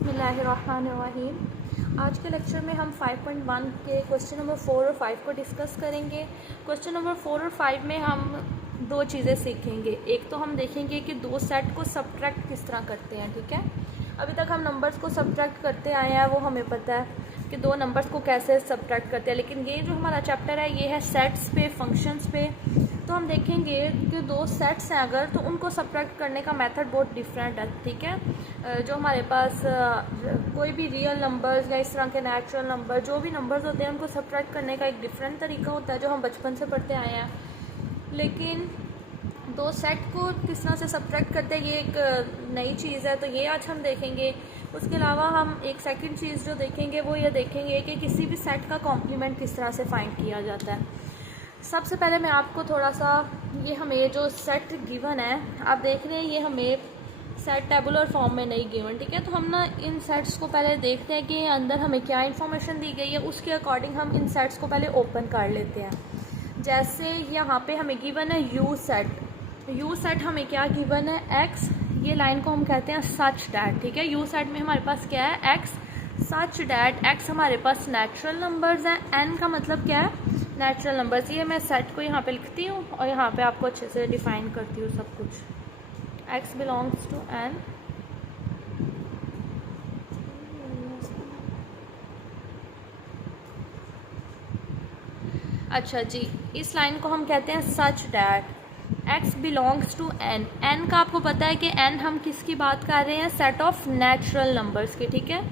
बिस्मिल्लाहिर्रहमानिर्रहीम। आज के लेक्चर में हम 5.1 के क्वेश्चन नंबर 4 और 5 को डिस्कस करेंगे। क्वेश्चन नंबर 4 और 5 में हम दो चीज़ें सीखेंगे। एक तो हम देखेंगे कि दो सेट को सब्ट्रैक्ट किस तरह करते हैं, ठीक है। अभी तक हम नंबर्स को सब्ट्रैक्ट करते आए हैं, वो हमें पता है कि दो नंबर्स को कैसे सब्ट्रैक्ट करते हैं। लेकिन ये जो हमारा चैप्टर है ये है सेट्स पे, फंक्शंस पे। तो हम देखेंगे कि दो सेट्स हैं अगर, तो उनको सब्ट्रैक्ट करने का मेथड बहुत डिफरेंट है, ठीक है। जो हमारे पास कोई भी रियल नंबर्स या इस तरह के नेचुरल नंबर, जो भी नंबर्स होते हैं उनको सब्ट्रैक्ट करने का एक डिफरेंट तरीका होता है जो हम बचपन से पढ़ते आए हैं। लेकिन दो सेट को किस तरह से सब्ट्रैक्ट करते हैं ये एक नई चीज़ है, तो ये आज हम देखेंगे। उसके अलावा हम एक सेकंड चीज़ जो देखेंगे वो ये देखेंगे कि किसी भी सेट का कॉम्प्लीमेंट किस तरह से फाइंड किया जाता है। सबसे पहले मैं आपको थोड़ा सा, ये हमें जो सेट गिवन है आप देख रहे हैं, ये हमें सेट टेबुलर फॉर्म में नहीं गिवन, ठीक है। तो हम ना इन सेट्स को पहले देखते हैं कि अंदर हमें क्या इन्फॉर्मेशन दी गई है, उसके अकॉर्डिंग हम इन सेट्स को पहले ओपन कर लेते हैं। जैसे यहाँ पे हमें गिवन है यू सेट। यू सेट हमें क्या गिवन है, एक्स, ये लाइन को हम कहते हैं सच डैट, ठीक है। यू सेट में हमारे पास क्या है, एक्स सच डैट। एक्स हमारे पास नेचुरल नंबर्स हैं, एन का मतलब क्या है, नेचुरल नंबर्स। ये मैं सेट को यहाँ पे लिखती हूँ और यहाँ पे आपको अच्छे से डिफाइन करती हूँ सब कुछ। x belongs to n, अच्छा जी, इस लाइन को हम कहते हैं such that x belongs to n। n का आपको पता है कि n हम किसकी बात कर रहे हैं, सेट ऑफ नेचुरल नंबर्स की, ठीक है।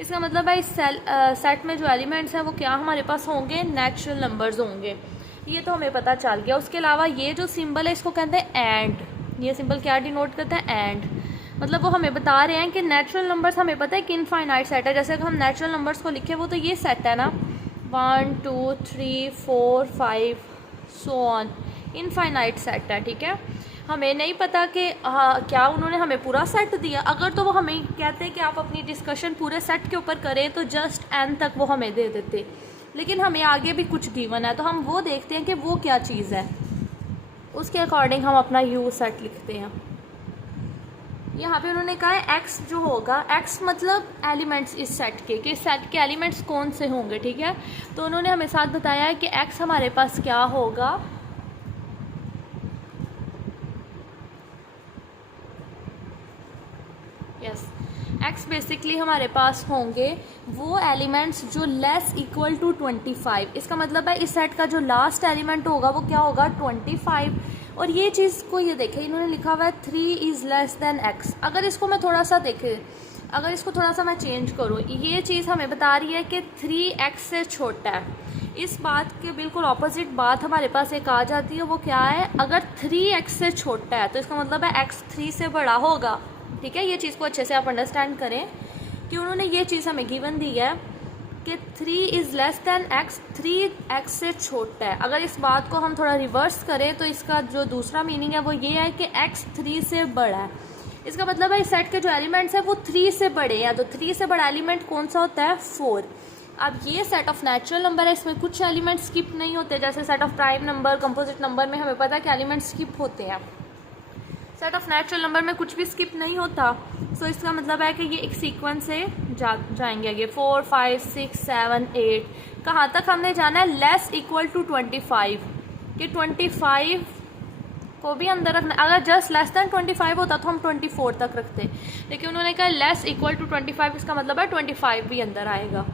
इसका मतलब है इस सेट में जो एलिमेंट्स हैं वो क्या हमारे पास होंगे, नेचुरल नंबर्स होंगे। ये तो हमें पता चल गया। उसके अलावा ये जो सिंबल है इसको कहते हैं एंड। ये सिंबल क्या डिनोट करता है, एंड। मतलब वो हमें बता रहे हैं कि नेचुरल नंबर्स हमें पता है कि इनफाइनाइट सेट है। जैसे अगर हम नेचुरल नंबर्स को लिखे वो तो ये सेट है ना, 1 2 3 4 5 सो ऑन, इनफाइनाइट सेट है, ठीक है। हमें नहीं पता कि क्या उन्होंने हमें पूरा सेट दिया। अगर तो वो हमें कहते हैं कि आप अपनी डिस्कशन पूरे सेट के ऊपर करें तो जस्ट एन तक वो हमें दे देते। लेकिन हमें आगे भी कुछ गिवन है तो हम वो देखते हैं कि वो क्या चीज़ है, उसके अकॉर्डिंग हम अपना यू सेट लिखते हैं। यहाँ पे उन्होंने कहा है एक्स जो होगा, एक्स मतलब एलिमेंट्स इस सेट के, कि सेट के एलिमेंट्स कौन से होंगे, ठीक है। तो उन्होंने हमें साथ बताया है कि एक्स हमारे पास क्या होगा, यस, एक्स बेसिकली हमारे पास होंगे वो एलिमेंट्स जो लेस इक्वल टू 25। इसका मतलब है इस सेट का जो लास्ट एलिमेंट होगा वो क्या होगा, 25। और ये चीज़ को ये देखें, इन्होंने लिखा हुआ है 3 इज़ लेस देन एक्स। अगर इसको मैं थोड़ा सा देखें, अगर इसको थोड़ा सा मैं चेंज करूँ, ये चीज़ हमें बता रही है कि 3x से छोटा है। इस बात के बिल्कुल ऑपोजिट बात हमारे पास एक आ जाती है, वो क्या है, अगर 3x से छोटा है तो इसका मतलब है x 3 से बड़ा होगा, ठीक है। ये चीज़ को अच्छे से आप अंडरस्टैंड करें कि उन्होंने ये चीज़ हमें गिवन दी है कि 3 is less than x, 3x से छोटा है। अगर इस बात को हम थोड़ा रिवर्स करें तो इसका जो दूसरा मीनिंग है वो ये है कि x 3 से बड़ा है। इसका मतलब है इस सेट के जो एलिमेंट्स हैं वो 3 से बड़े हैं। तो 3 से बड़ा एलिमेंट कौन सा होता है, 4। अब ये सेट ऑफ नेचुरल नंबर है, इसमें कुछ एलिमेंट स्किप नहीं होते। जैसे set of prime number, composite number में हमें पता है कि एलिमेंट स्किप होते हैं। सेट ऑफ नेचुरल नंबर में कुछ भी स्किप नहीं होता। सो इसका मतलब है कि ये एक सीक्वेंस से जाएंगे आगे, 4 5 6 7 8। कहाँ तक हमने जाना है, लेस इक्वल टू 25, कि 25 को भी अंदर रखना। अगर जस्ट लेस दैन 25 होता तो हम 24 तक रखते, लेकिन उन्होंने कहा लेस इक्वल टू 25। इसका मतलब है 25 भी अंदर आएगा।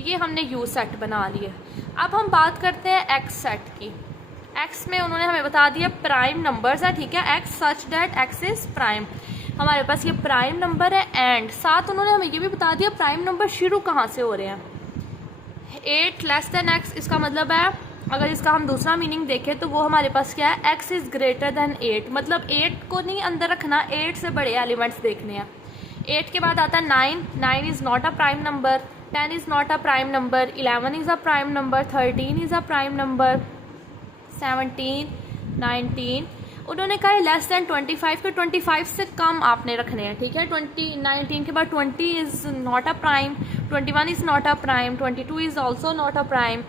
ये हमने यू सेट बना लिए। अब हम बात करते हैं एक्स सेट की। एक्स में उन्होंने हमें बता दिया प्राइम नंबर्स है, ठीक है। X such that x is prime, हमारे पास ये प्राइम नंबर है। एंड साथ उन्होंने हमें ये भी बता दिया प्राइम नंबर शुरू कहाँ से हो रहे हैं, 8 लेस देन एक्स। इसका मतलब है अगर इसका हम दूसरा मीनिंग देखें तो वो हमारे पास क्या है, एक्स इज ग्रेटर देन 8। मतलब 8 को नहीं अंदर रखना, 8 से बड़े एलिमेंट्स देखने हैं। 8 के बाद आता है 9, 9 is not a prime number, 10 is not a prime number, 11 is a prime number, 13 is a prime number, 17 19। उन्होंने कहा लेस दैन 25 के 25 से कम आपने रखने हैं, ठीक है। 19 के बाद 20 is not a prime, 21 is not a prime, 22 is also not a prime,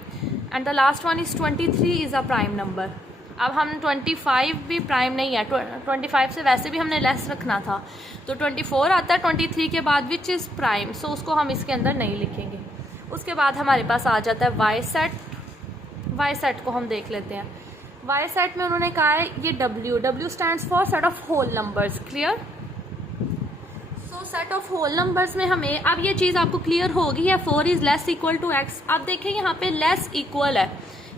and the last one is 23 is a prime number. अब हम 25 भी प्राइम नहीं है, 25 से वैसे भी हमने लेस रखना था, तो 24 आता है 23 के बाद विच इज़ प्राइम, सो उसको हम इसके अंदर नहीं लिखेंगे। उसके बाद हमारे पास आ जाता है वाई सेट। वाई सेट को हम देख लेते हैं। वाई सेट में उन्होंने कहा है ये W stands for set of whole numbers, clear. So set of whole numbers में हमें अब ये चीज़ आपको क्लियर होगी है 4 is less equal to x। अब देखें यहाँ पे लेस इक्वल है,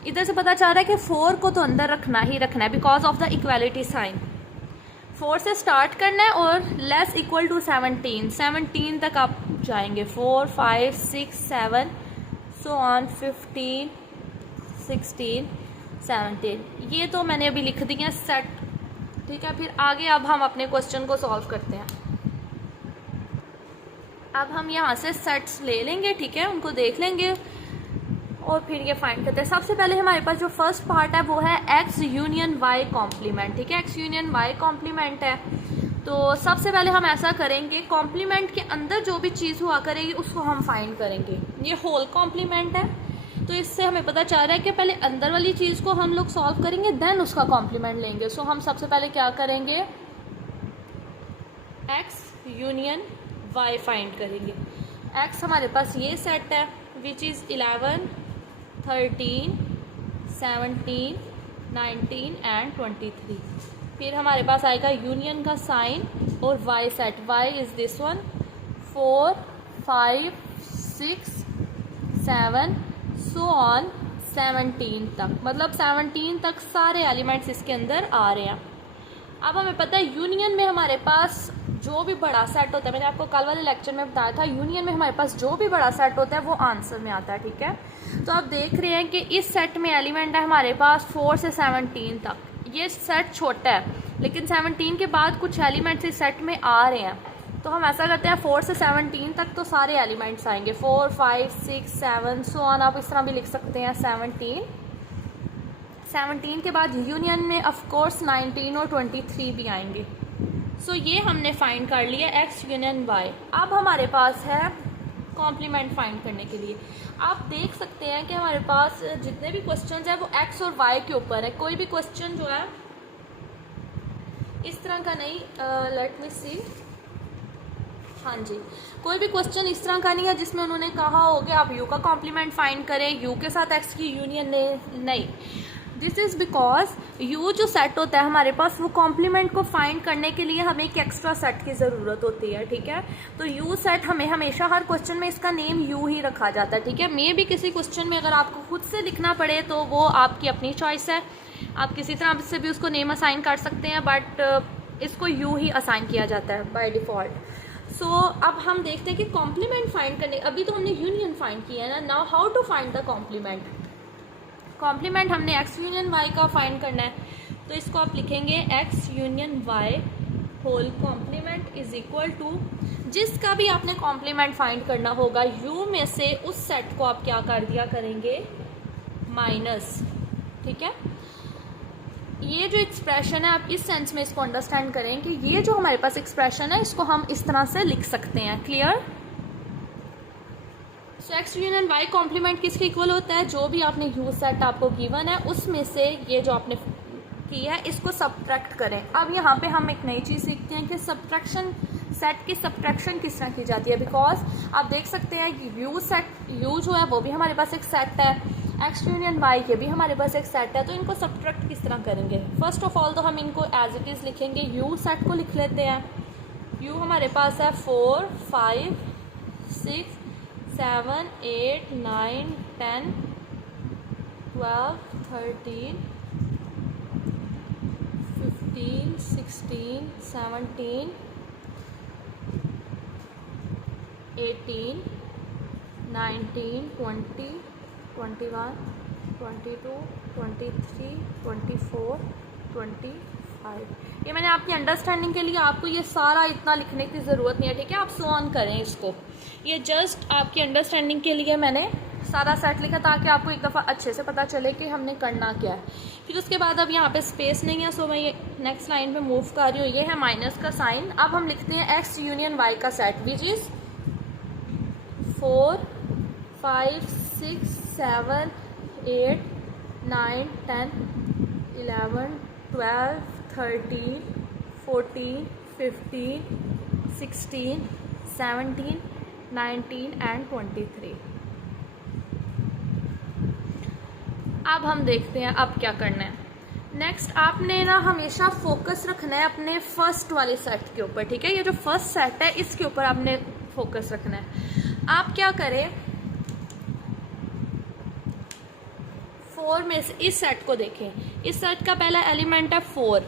इधर से पता चल रहा है कि 4 को तो अंदर रखना ही रखना है because of the equality sign. 4 से स्टार्ट करना है और लेस इक्वल टू 17 तक आप जाएंगे, 4 5 6 7 सो ऑन 15 16 17, ये तो मैंने अभी लिख दिया सेट, ठीक है। फिर आगे अब हम अपने क्वेश्चन को सॉल्व करते हैं। अब हम यहाँ से सेट्स ले लेंगे, ठीक है, उनको देख लेंगे और फिर ये फाइंड करते हैं। सबसे पहले हमारे पास जो फर्स्ट पार्ट है वो है x यूनियन y कॉम्प्लीमेंट, ठीक है, x यूनियन y कॉम्प्लीमेंट है। तो सबसे पहले हम ऐसा करेंगे, कॉम्प्लीमेंट के अंदर जो भी चीज़ हुआ करेगी उसको हम फाइंड करेंगे। ये होल कॉम्प्लीमेंट है, तो इससे हमें पता चल रहा है कि पहले अंदर वाली चीज़ को हम लोग सॉल्व करेंगे देन उसका कॉम्प्लीमेंट लेंगे। सो हम सबसे पहले क्या करेंगे, x यूनियन y फाइंड करेंगे। x हमारे पास ये सेट है विच इज़ 11 13 17 19 एंड 23। फिर हमारे पास आएगा यूनियन का साइन और y set, y is this one 4 5 6 7 so on 17 तक, मतलब 17 तक सारे एलिमेंट्स इसके अंदर आ रहे हैं। अब हमें पता है यूनियन में हमारे पास जो भी बड़ा सेट होता है, मैंने आपको कल वाले लेक्चर में बताया था, यूनियन में हमारे पास जो भी बड़ा सेट होता है वो आंसर में आता है, ठीक है। तो आप देख रहे हैं कि इस सेट में एलिमेंट है हमारे पास 4 से 17 तक, ये सेट छोटा है लेकिन 17 के बाद कुछ एलिमेंट्स इस सेट में आ रहे हैं। तो हम ऐसा करते हैं 4 से 17 तक तो सारे एलिमेंट्स आएंगे, 4 5 6 7 सो ऑन, आप इस तरह भी लिख सकते हैं 17 के बाद यूनियन में ऑफ कोर्स 19 और 23 भी आएंगे। सो ये हमने फाइंड कर लिया x यूनियन y। अब हमारे पास है कॉम्प्लीमेंट फाइंड करने के लिए। आप देख सकते हैं कि हमारे पास जितने भी क्वेश्चंस हैं वो x और y के ऊपर है। कोई भी क्वेश्चन जो है इस तरह का नहीं, लेट मी सी, हाँ जी, कोई भी क्वेश्चन इस तरह का नहीं है जिसमें उन्होंने कहा हो कि आप u का कॉम्प्लीमेंट फाइंड करें, u के साथ x की यूनियन नहीं। दिस इज़ बिकॉज u जो सेट होता है हमारे पास वो कॉम्प्लीमेंट को फाइंड करने के लिए हमें एक एक्स्ट्रा सेट की ज़रूरत होती है, ठीक है। तो u सेट हमें हमेशा हर क्वेश्चन में इसका नेम u ही रखा जाता है, ठीक है। मे भी किसी क्वेश्चन में अगर आपको खुद से लिखना पड़े तो वो आपकी अपनी चॉइस है, आप किसी तरह से भी उसको नेम असाइन कर सकते हैं, बट इसको u ही असाइन किया जाता है बाय डिफ़ॉल्ट। सो अब हम देखते हैं कि कॉम्प्लीमेंट फाइंड करने, अभी तो हमने यूनियन फाइंड किया है ना, now how to find the complement. Complement हमने x यूनियन y का फाइंड करना है, तो इसको आप लिखेंगे x union y whole complement is equal to, जिसका भी आपने कॉम्प्लीमेंट फाइंड करना होगा u में से उस सेट को आप क्या कर दिया करेंगे, माइनस, ठीक है। ये जो एक्सप्रेशन है आप इस सेंस में इसको अंडरस्टैंड करें कि ये जो हमारे पास एक्सप्रेशन है इसको हम इस तरह से लिख सकते हैं, क्लियर। सो x यूनियन y कॉम्प्लीमेंट किसके इक्वल होता है, जो भी आपने u सेट आपको गिवन है उसमें से ये जो आपने की है इसको सब्ट्रैक्ट करें। अब यहाँ पे हम एक नई चीज़ सीखते हैं कि सब्ट्रैक्शन, सेट की सब्ट्रैक्शन किस तरह की जाती है। बिकॉज आप देख सकते हैं कि u सेट, u जो है वो भी हमारे पास एक सेट है, x यूनियन y के भी हमारे पास एक सेट है, तो इनको सब्ट्रैक्ट किस तरह करेंगे। फर्स्ट ऑफ ऑल तो हम इनको एज इट इज़ लिखेंगे, u सेट को लिख लेते हैं। u हमारे पास है 4 5 6 7 8 9 10 12 13 15 16 17 18 19 20 21 22 23 24 25। ये मैंने आपकी अंडरस्टैंडिंग के लिए आपको ये सारा इतना लिखने की ज़रूरत नहीं है, ठीक है। आप सो ऑन करें इसको, ये जस्ट आपकी अंडरस्टैंडिंग के लिए मैंने सारा सेट लिखा ताकि आपको एक दफ़ा अच्छे से पता चले कि हमने करना क्या है। फिर उसके बाद अब यहाँ पे स्पेस नहीं है, सो मैं ये नेक्स्ट लाइन पे मूव कर रही हूँ, ये है माइनस का साइन। अब हम लिखते हैं x यूनियन y का सेट विच इज़ 4 5 6 7 8 9 10 11, 12, 13, 14, 15, 16, 17, 19 एंड 23। अब हम देखते हैं अब क्या करना है। नेक्स्ट आपने ना हमेशा फोकस रखना है अपने फर्स्ट वाले सेट के ऊपर, ठीक है। ये जो फर्स्ट सेट है इसके ऊपर आपने फोकस रखना है। आप क्या करें, 4 में से इस सेट को देखें। इस सेट का पहला एलिमेंट है 4।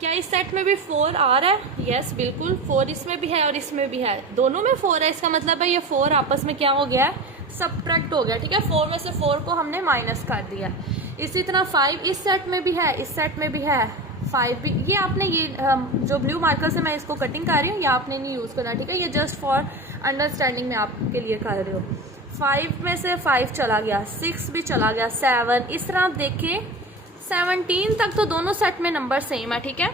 क्या इस सेट में भी 4 आ रहा है? यस बिल्कुल, 4 इसमें भी है और इसमें भी है, दोनों में 4 है। इसका मतलब है ये 4 आपस में क्या हो गया है, सब्ट्रैक्ट हो गया, ठीक है। 4 में से 4 को हमने माइनस कर दिया। इसी तरह 5 इस सेट में भी है, इस सेट में भी है, 5 भी। ये आपने ये जो ब्लू मार्कर से मैं इसको कटिंग कर रही हूँ, ये आपने नहीं यूज़ करना, ठीक है। ये जस्ट फॉर अंडरस्टैंडिंग में आपके लिए कर रही हूँ। 5 में से 5 चला गया, 6 भी चला गया, 7। इस तरह आप देखिए 17 तक तो दोनों सेट में नंबर सेम है, ठीक है।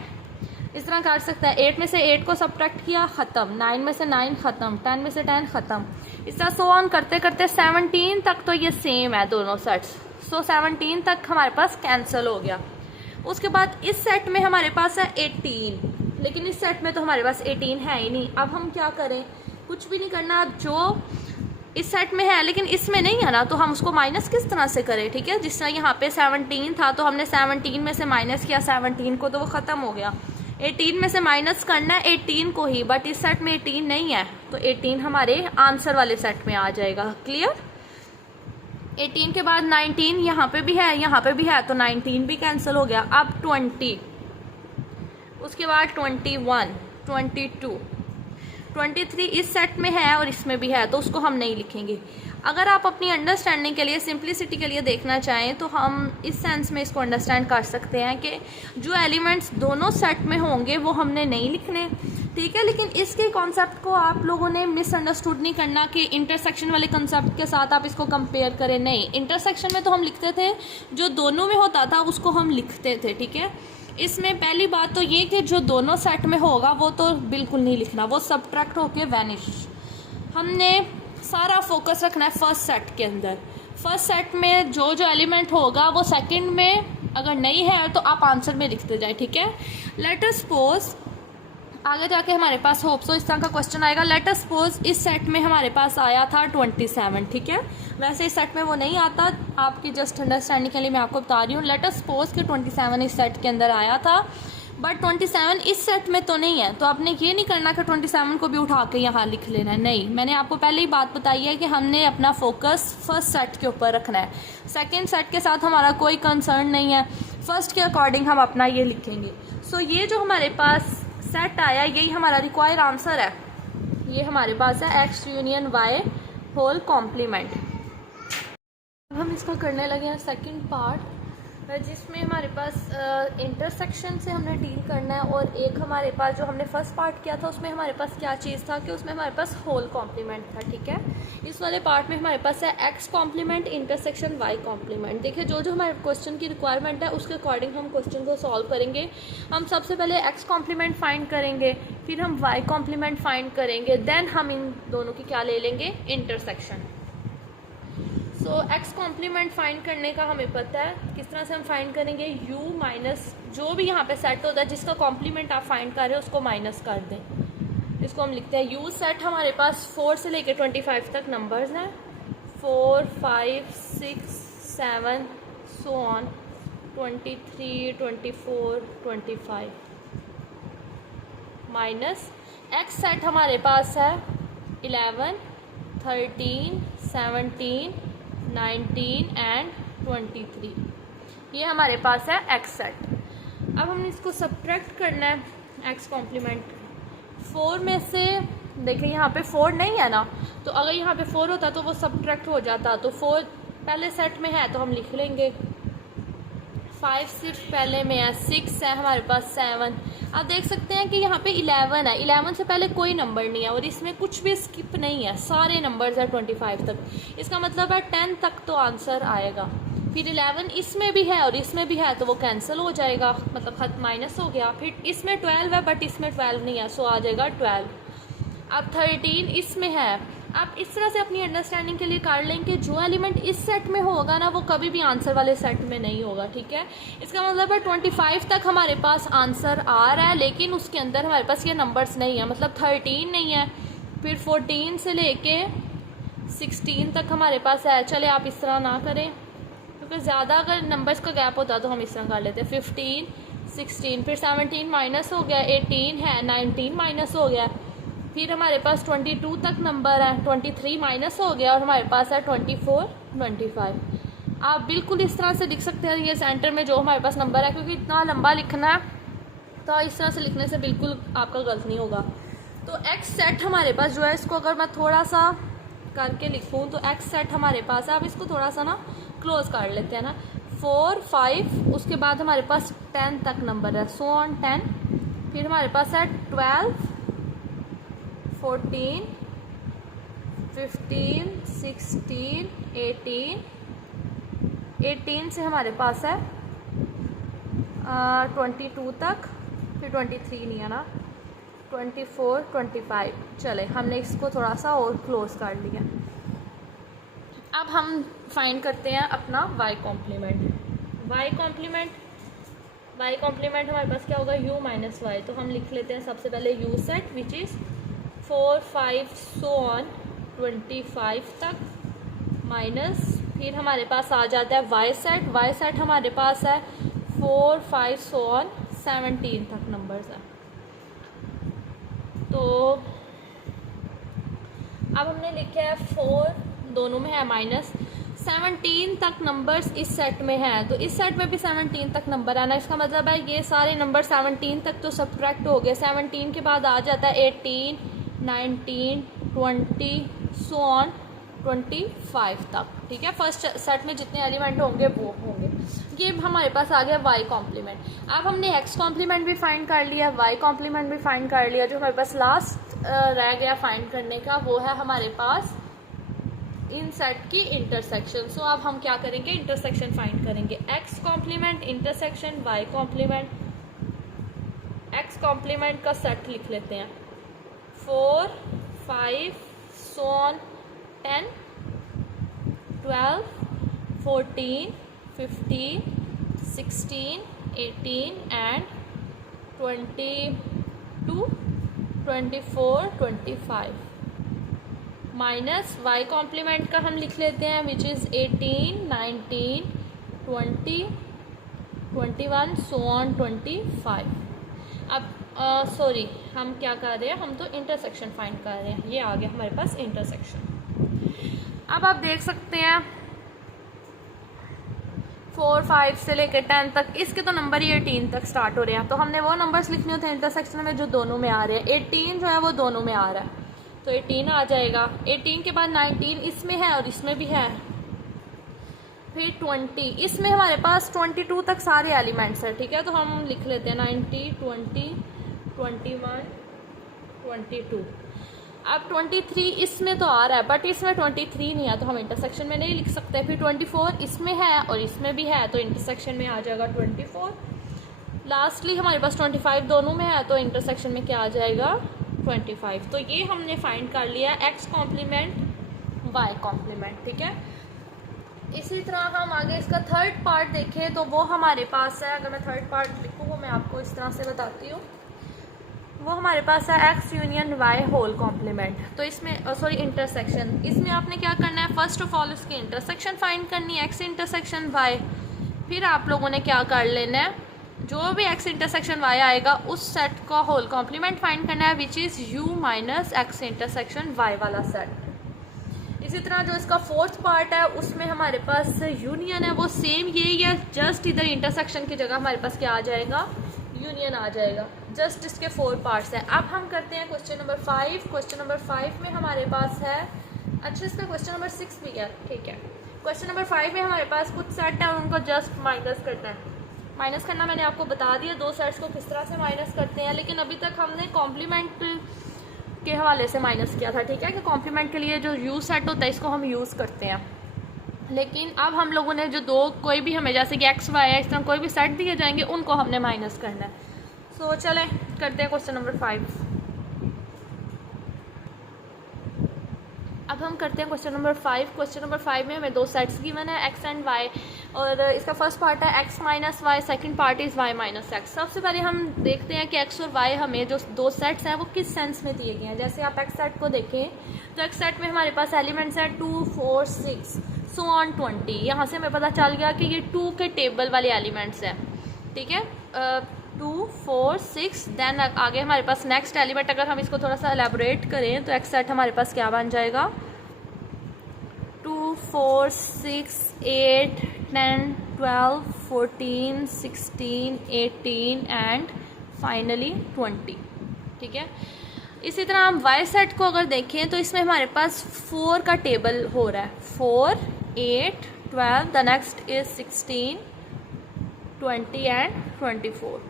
इस तरह कर सकते हैं। 8 में से 8 को सब्ट्रैक्ट किया, ख़त्म। 9 में से 9 ख़त्म, 10 में से 10 ख़त्म। इस तरह सो ऑन करते करते 17 तक तो ये सेम है दोनों सेट्स। सो 17 तक हमारे पास कैंसिल हो गया। उसके बाद इस सेट में हमारे पास है 18, लेकिन इस सेट में तो हमारे पास 18 है ही नहीं। अब हम क्या करें, कुछ भी नहीं करना। जो इस सेट में है लेकिन इसमें नहीं है ना, तो हम उसको माइनस किस तरह से करें, ठीक है। जिस तरह यहाँ पे 17 था तो हमने 17 में से माइनस किया 17 को, तो वो ख़त्म हो गया। 18 में से माइनस करना है 18 को ही, बट इस सेट में 18 नहीं है, तो 18 हमारे आंसर वाले सेट में आ जाएगा। क्लियर। 18 के बाद 19 यहाँ पे भी है, यहाँ पे भी है, तो 19 भी कैंसिल हो गया। अब 20, उसके बाद 21, 22, 23 इस सेट में है और इसमें भी है, तो उसको हम नहीं लिखेंगे। अगर आप अपनी अंडरस्टैंडिंग के लिए, सिंप्लिसिटी के लिए देखना चाहें, तो हम इस सेंस में इसको अंडरस्टैंड कर सकते हैं कि जो एलिमेंट्स दोनों सेट में होंगे वो हमने नहीं लिखने, ठीक है। लेकिन इसके कॉन्सेप्ट को आप लोगों ने मिसअंडरस्टूड नहीं करना कि इंटरसेक्शन वाले कॉन्सेप्ट के साथ आप इसको कंपेयर करें। नहीं, इंटरसेक्शन में तो हम लिखते थे, जो दोनों में होता था उसको हम लिखते थे, ठीक है। इसमें पहली बात तो ये कि जो दोनों सेट में होगा वो तो बिल्कुल नहीं लिखना, वो सब्ट्रैक्ट होके वैनिश। हमने सारा फोकस रखना है फर्स्ट सेट के अंदर। फर्स्ट सेट में जो जो एलिमेंट होगा वो सेकंड में अगर नहीं है तो आप आंसर में लिखते जाए, ठीक है। लेट अस सपोज आगे जाके हमारे पास होप सो इस तरह का क्वेश्चन आएगा। लेट अस सपोज इस सेट में हमारे पास आया था 27, ठीक है। वैसे इस सेट में वो नहीं आता, आपकी जस्ट अंडरस्टैंडिंग के लिए मैं आपको बता रही हूँ। लेट अस सपोज कि 27 इस सेट के अंदर आया था, बट 27 इस सेट में तो नहीं है, तो आपने ये नहीं करना कि 27 को भी उठा के यहाँ लिख लेना है। नहीं, मैंने आपको पहले ही बात बताई है कि हमने अपना फोकस फर्स्ट सेट के ऊपर रखना है। सेकेंड सेट के साथ हमारा कोई कंसर्न नहीं है, फर्स्ट के अकॉर्डिंग हम अपना ये लिखेंगे। सो ये जो हमारे पास सेट आया यही हमारा रिक्वायर्ड आंसर है। ये हमारे पास है x union y whole complement. अब हम इसका करने लगे हैं सेकंड पार्ट, जिसमें हमारे पास इंटरसेक्शन से हमने डील करना है। और एक हमारे पास जो हमने फर्स्ट पार्ट किया था उसमें हमारे पास क्या चीज़ था कि उसमें हमारे पास होल कॉम्प्लीमेंट था, ठीक है। इस वाले पार्ट में हमारे पास है x complement intersection y complement. देखिए जो जो हमारे क्वेश्चन की रिक्वायरमेंट है उसके अकॉर्डिंग हम क्वेश्चन को सॉल्व करेंगे। हम सबसे पहले x कॉम्प्लीमेंट फाइंड करेंगे, फिर हम y कॉम्प्लीमेंट फाइंड करेंगे, देन हम इन दोनों की क्या ले लेंगे, इंटरसेक्शन। सो x कॉम्प्लीमेंट फाइंड करने का हमें पता है, किस तरह से हम फाइंड करेंगे। u माइनस जो भी यहाँ पे सेट होता है जिसका कॉम्प्लीमेंट आप फाइंड कर रहे हो उसको माइनस कर दें। इसको हम लिखते हैं u सेट। हमारे पास 4 से लेकर 25 तक नंबर्स हैं, 4, 5, 6, 7 so on 23, 24, 25 minus x set हमारे पास है 11, 13, 17, 19 एंड 23। ये हमारे पास है x सेट। अब हमने इसको सब्ट्रैक्ट करना है x कॉम्प्लीमेंट। 4 में से देखिए यहाँ पे 4 नहीं है ना, तो अगर यहाँ पे 4 होता तो वो सब्ट्रैक्ट हो जाता। तो 4 पहले सेट में है तो हम लिख लेंगे, 5 सिर्फ पहले में है, 6 है हमारे पास, 7। आप देख सकते हैं कि यहाँ पे 11 है, 11 से पहले कोई नंबर नहीं है और इसमें कुछ भी स्किप नहीं है, सारे नंबर्स है 25 तक। इसका मतलब है 10 तक तो आंसर आएगा। फिर 11 इसमें भी है और इसमें भी है तो वो कैंसिल हो जाएगा, मतलब खत माइनस हो गया। फिर इसमें 12 है बट इसमें 12 नहीं है, सो आ जाएगा 12। अब 13 इसमें है आप इस तरह से अपनी अंडरस्टैंडिंग के लिए कर लें कि जो एलिमेंट इस सेट में होगा ना वो कभी भी आंसर वाले सेट में नहीं होगा, ठीक है। इसका मतलब है 25 तक हमारे पास आंसर आ रहा है, लेकिन उसके अंदर हमारे पास ये नंबर्स नहीं है, मतलब 13 नहीं है, फिर 14 से लेके 16 तक हमारे पास है। चले आप इस तरह ना करें, क्योंकि ज़्यादा अगर नंबर्स का गैप होता तो हम इस तरह कर लेते। 15, 16, फिर 17 माइनस हो गया, 18 है, 19 माइनस हो गया, फिर हमारे पास 22 तक नंबर है, 23 माइनस हो गया और हमारे पास है 24, 25। आप बिल्कुल इस तरह से लिख सकते हैं ये सेंटर में जो हमारे पास नंबर है, क्योंकि इतना लंबा लिखना है तो इस तरह से लिखने से बिल्कुल आपका गलत नहीं होगा। तो एक्स सेट हमारे पास जो है, इसको अगर मैं थोड़ा सा करके लिखूँ तो एक्स सेट हमारे पास है। अब इसको थोड़ा सा ना क्लोज कर लेते हैं ना, 4, 5, उसके बाद हमारे पास 10 तक नंबर है, सो ऑन 10, फिर हमारे पास है 12, 14, 15, 16, 18 से हमारे पास है 22 तक, फिर 23 नहीं है ना, 24, 25। चले हमने इसको थोड़ा सा और क्लोज कर लिया। अब हम फाइंड करते हैं अपना y कॉम्प्लीमेंट। y कॉम्प्लीमेंट हमारे पास क्या होगा, u माइनस वाई। तो हम लिख लेते हैं सबसे पहले u set which is 4, 5 so on 25 तक, माइनस फिर हमारे पास आ जाता है y सेट हमारे पास है 4, 5 सो ऑन 17 तक नंबर्स है। तो अब हमने लिखा है 4 दोनों में है माइनस, 17 तक नंबर्स इस सेट में है, तो इस सेट में भी 17 तक नंबर है ना। इसका मतलब है ये सारे नंबर 17 तक तो सब्ट्रैक्ट हो गए। 17 के बाद आ जाता है 18, 19, 20 सो ऑन 25 तक, ठीक है। फर्स्ट सेट में जितने एलिमेंट होंगे वो होंगे। ये हमारे पास आ गया y कॉम्प्लीमेंट। अब हमने x कॉम्प्लीमेंट भी फाइंड कर लिया, y कॉम्प्लीमेंट भी फाइंड कर लिया। जो हमारे पास लास्ट रह गया फाइंड करने का वो है हमारे पास इन सेट की इंटरसेक्शन। सो अब हम क्या करेंगे, इंटरसेक्शन फाइंड करेंगे। x complement intersection y complement. x complement का सेट लिख लेते हैं 4, 5 so on 10, 12, 14, 15, 16, 18 and 22, 24, 25 minus y complement का हम लिख लेते हैं विच इज़ 18, 19, 20, 21 सो ऑन 25। अब सॉरी हम क्या कर रहे हैं, हम तो इंटरसेक्शन फाइंड कर रहे हैं। ये आ गया हमारे पास इंटरसेक्शन। अब आप देख सकते हैं 4, 5 से लेकर 10 तक इसके तो नंबर ही 18 तक स्टार्ट हो रहे हैं, तो हमने वो नंबर्स लिखने होते हैं इंटरसेक्शन में जो दोनों में आ रहे हैं। 18 जो है वो दोनों में आ रहा है, तो 18 आ जाएगा। 18 के बाद 19 इसमें है और इसमें भी है, फिर 20 इसमें हमारे पास 22 तक सारे एलिमेंट्स हैं, ठीक है। तो हम लिख लेते हैं 90, 20, 21, 22। अब 23 इसमें तो आ रहा है बट इसमें 23 नहीं है, तो हम इंटरसेक्शन में नहीं लिख सकते। फिर 24 इसमें है और इसमें भी है, तो इंटरसेक्शन में आ जाएगा 24। लास्टली हमारे पास 25 दोनों में है, तो इंटरसेक्शन में क्या आ जाएगा 25। तो ये हमने फाइंड कर लिया x कॉम्प्लीमेंट y कॉम्प्लीमेंट, ठीक है। इसी तरह हम आगे इसका थर्ड पार्ट देखें तो वो हमारे पास है, अगर मैं थर्ड पार्ट लिखूँ वो मैं आपको इस तरह से बताती हूँ। वो हमारे पास है x union y whole complement. तो इसमें सॉरी इंटरसेक्शन, इसमें आपने क्या करना है, फर्स्ट ऑफ ऑल इसकी इंटरसेक्शन फाइंड करनी है, x इंटरसेक्शन y। फिर आप लोगों ने क्या कर लेना है, जो भी x इंटरसेक्शन y आएगा उस सेट का होल कॉम्प्लीमेंट फाइंड करना है which is u minus x intersection y वाला सेट। इसी तरह जो इसका फोर्थ पार्ट है उसमें हमारे पास यूनियन है, वो सेम यही है, जस्ट इधर इंटरसेक्शन की जगह हमारे पास क्या आ जाएगा, यूनियन आ जाएगा। जस्ट इसके 4 पार्ट्स हैं। अब हम करते हैं क्वेश्चन नंबर 5। क्वेश्चन नंबर 5 में हमारे पास है, अच्छा इसका क्वेश्चन नंबर 6 भी है, ठीक है। क्वेश्चन नंबर 5 में हमारे पास कुछ सेट है और उनको जस्ट माइनस करना है। माइनस करना मैंने आपको बता दिया, 2 सेट्स को किस तरह से माइनस करते हैं, लेकिन अभी तक हमने कॉम्प्लीमेंट के हवाले से माइनस किया था, ठीक है, कि कॉम्प्लीमेंट के लिए जो यू सेट होता है इसको हम यूज़ करते हैं। लेकिन अब हम लोगों ने जो दो कोई भी हमें जैसे कि एक्स वाई है इस तरह कोई भी सेट दिए जाएंगे उनको हमने माइनस करना है। सो चलें करते हैं क्वेश्चन नंबर 5। अब हम करते हैं क्वेश्चन नंबर 5। क्वेश्चन नंबर 5 में हमें दो सेट्स गिवन है x एंड y, और इसका फर्स्ट पार्ट है x minus Y, second part is y minus X. सबसे पहले हम देखते हैं कि x और y हमें जो दो सेट्स हैं वो किस सेंस में दिए गए हैं। जैसे आप x सेट को देखें तो x सेट में हमारे पास एलिमेंट्स हैं 2, 4, 6 सो ऑन 20। यहाँ से हमें पता चल गया कि ये 2 के टेबल वाले एलिमेंट्स हैं, ठीक है। 2, 4, 6, देन आगे हमारे पास नेक्स्ट एलिमेंट, अगर हम इसको थोड़ा सा एलेबोरेट करें तो एक्स सेट हमारे पास क्या बन जाएगा, 2, 4, 6, 8, 10, 12, 14, 16, 18 एंड फाइनली 20, ठीक है। इसी तरह हम वाई सेट को अगर देखें तो इसमें हमारे पास 4 का टेबल हो रहा है, 4, 8, 12, द नेक्स्ट इज 16, 20 एंड 24।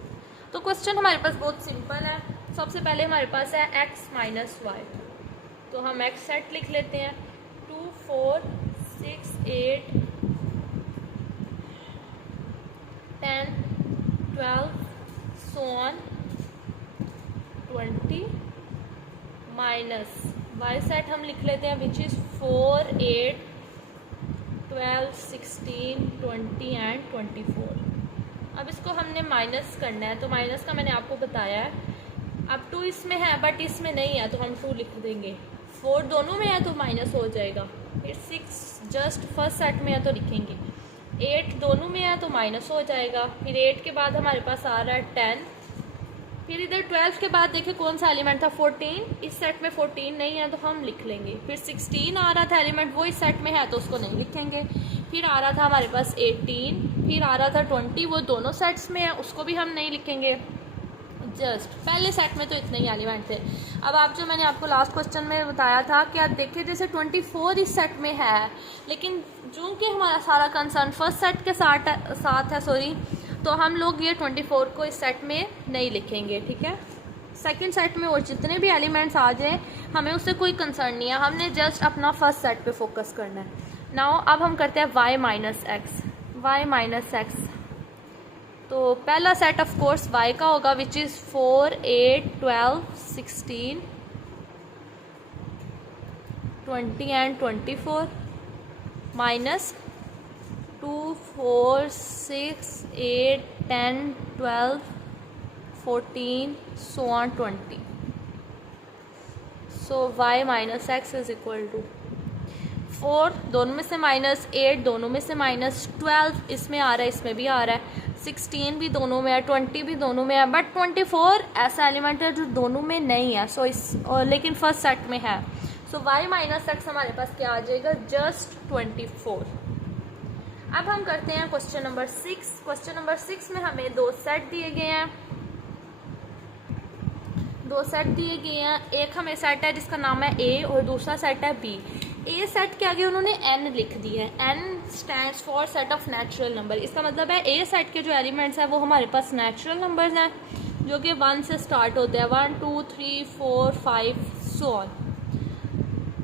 तो क्वेश्चन हमारे पास बहुत सिंपल है। सबसे पहले हमारे पास है x माइनस वाई, तो हम x सेट लिख लेते हैं 2, 4, 6, 8, 10, 12 so on 20 minus y set हम लिख लेते हैं विच इज़ 4, 8, 12, 16, 20 एंड 24। अब इसको हमने माइनस करना है, तो माइनस का मैंने आपको बताया है। अब 2 इसमें है बट इसमें नहीं है तो हम 2 लिख देंगे, 4 दोनों में है तो माइनस हो जाएगा, फिर 6 जस्ट फर्स्ट सेट में है तो लिखेंगे, 8 दोनों में है तो माइनस हो जाएगा, फिर 8 के बाद हमारे पास आ रहा है 10, फिर इधर 12 के बाद देखिए कौन सा एलिमेंट था 14, इस सेट में 14 नहीं है तो हम लिख लेंगे, फिर 16 आ रहा था एलिमेंट, वो इस सेट में है तो उसको नहीं लिखेंगे, फिर आ रहा था हमारे पास 18, फिर आ रहा था 20, वो दोनों सेट्स में है उसको भी हम नहीं लिखेंगे, जस्ट पहले सेट में तो इतने ही एलिमेंट थे। अब आप जो मैंने आपको लास्ट क्वेश्चन में बताया था कि आप देखिए जैसे 24 इस सेट में है, लेकिन चूँकि हमारा सारा कंसर्न फर्स्ट सेट के साथ है तो हम लोग ये 24 को इस सेट में नहीं लिखेंगे, ठीक है। सेकंड सेट में और जितने भी एलिमेंट्स आ जाएं हमें उससे कोई कंसर्न नहीं है, हमने जस्ट अपना फर्स्ट सेट पे फोकस करना है। नाउ अब हम करते हैं y minus X, Y minus X. तो पहला सेट ऑफ कोर्स y का होगा which is 4, 8, 12, 16, 20 and 24 minus 2, 4, 6, 8, 10, 12, 14 so on 20। So y minus X is equal to 4 दोनों में से माइनस, 8 दोनों में से माइनस, 12 इसमें आ रहा है इसमें भी आ रहा है, 16 भी दोनों में है, 20 भी दोनों में है, बट 24 ऐसा एलिमेंट है जो दोनों में नहीं है, सो लेकिन फर्स्ट सेट में है। सो y माइनस एक्स हमारे पास क्या आ जाएगा, जस्ट 24। अब हम करते हैं क्वेश्चन नंबर 6। क्वेश्चन नंबर 6 में हमें दो सेट दिए गए हैं, एक हमें सेट है जिसका नाम है a और दूसरा सेट है b। ए सेट के आगे उन्होंने n लिख दिया है, n stands for set of natural number. इसका मतलब है ए सेट के जो एलिमेंट्स हैं वो हमारे पास नेचुरल नंबर्स हैं जो कि 1 से स्टार्ट होते हैं, 1, 2, 3, 4, 5 सो ऑन,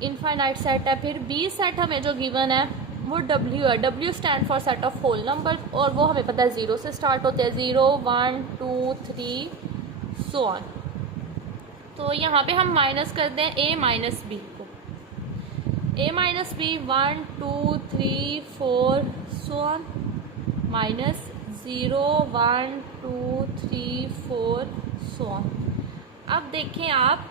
इनफाइनाइट सेट है। फिर बी सेट हमें जो गिवन है वो W है, W stand for set of whole number, और वो हमें पता है 0 से स्टार्ट होते हैं, 0, 1, 2, 3 सो ऑन। तो यहाँ पे हम माइनस करते हैं a माइनस बी को, a minus B 1, 2, 3, 4 so on, minus 0, 1, 2, 3, 4 so on. अब देखें आप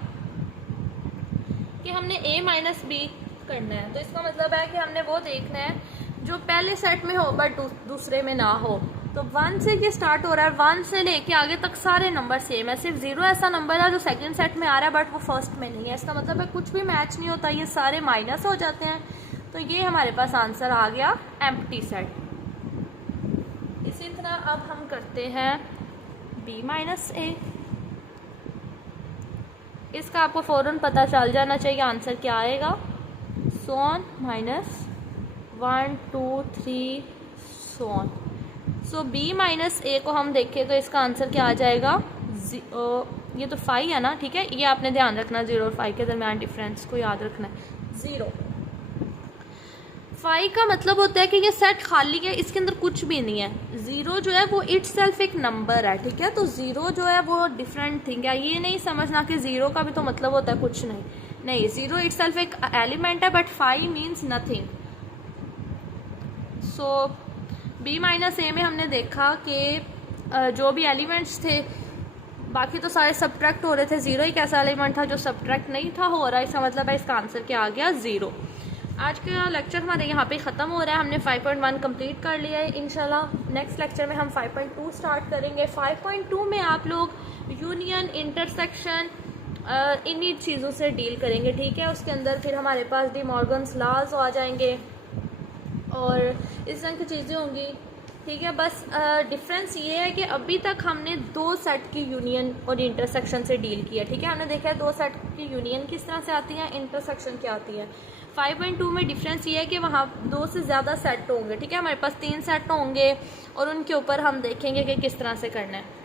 कि हमने a माइनस बी करना है, तो इसका मतलब है कि हमने वो देखना है जो पहले सेट में हो बट दूसरे में ना हो। तो 1 से ये स्टार्ट हो रहा है, 1 से लेके आगे तक सारे नंबर सेम है, सिर्फ 0 ऐसा नंबर है जो सेकंड सेट में आ रहा है बट वो फर्स्ट में नहीं है। इसका मतलब है कुछ भी मैच नहीं होता, ये सारे माइनस हो जाते हैं। तो ये हमारे पास आंसर आ गया एम्प्टी सेट। इसी तरह अब हम करते हैं b माइनस ए। इसका आपको फ़ौरन पता चल जाना चाहिए आंसर क्या आएगा, so on minus 1, 2, 3 so on. So b minus A को हम देखें तो इसका आंसर क्या आ जाएगा, ये तो 5 है ना, ठीक है, ये आपने ध्यान रखना 0 और 5 के दरमियान डिफरेंस को याद रखना है, 0। 5 का मतलब होता है कि ये सेट खाली है, इसके अंदर कुछ भी नहीं है। 0 जो है वो इटसेल्फ एक नंबर है, ठीक है, तो 0 जो है वो डिफरेंट थिंग है। ये नहीं समझना कि 0 का भी तो मतलब होता है कुछ नहीं, नहीं, 0 इटसेल्फ एक एलिमेंट है, but 5 means nothing. So B minus A में हमने देखा कि जो भी एलिमेंट्स थे बाकी तो सारे सब्ट्रैक्ट हो रहे थे, 0 एक ऐसा एलिमेंट था जो सब्ट्रैक्ट नहीं था हो रहा, इसका मतलब है इसका आंसर क्या आ गया, 0। आज का लेक्चर हमारे यहाँ पे ख़त्म हो रहा है, हमने 5.1 कंप्लीट कर लिया है। इंशाल्लाह नेक्स्ट लेक्चर में हम 5.2 स्टार्ट करेंगे। 5.2 में आप लोग यूनियन, इंटरसेक्शन, इन्हीं चीज़ों से डील करेंगे, ठीक है। उसके अंदर फिर हमारे पास डी मॉर्गन्स लॉज आ जाएंगे और इस तरह की चीज़ें होंगी, ठीक है। बस डिफरेंस ये है कि अभी तक हमने 2 सेट की यूनियन और इंटरसेक्शन से डील किया, ठीक है। हमने देखा है 2 सेट की यूनियन किस तरह से आती है, इंटरसेक्शन क्या आती है। 5.2 में डिफरेंस ये है कि वहाँ 2 से ज़्यादा सेट होंगे, ठीक है। हमारे पास 3 सेट होंगे और उनके ऊपर हम देखेंगे कि किस तरह से करना है।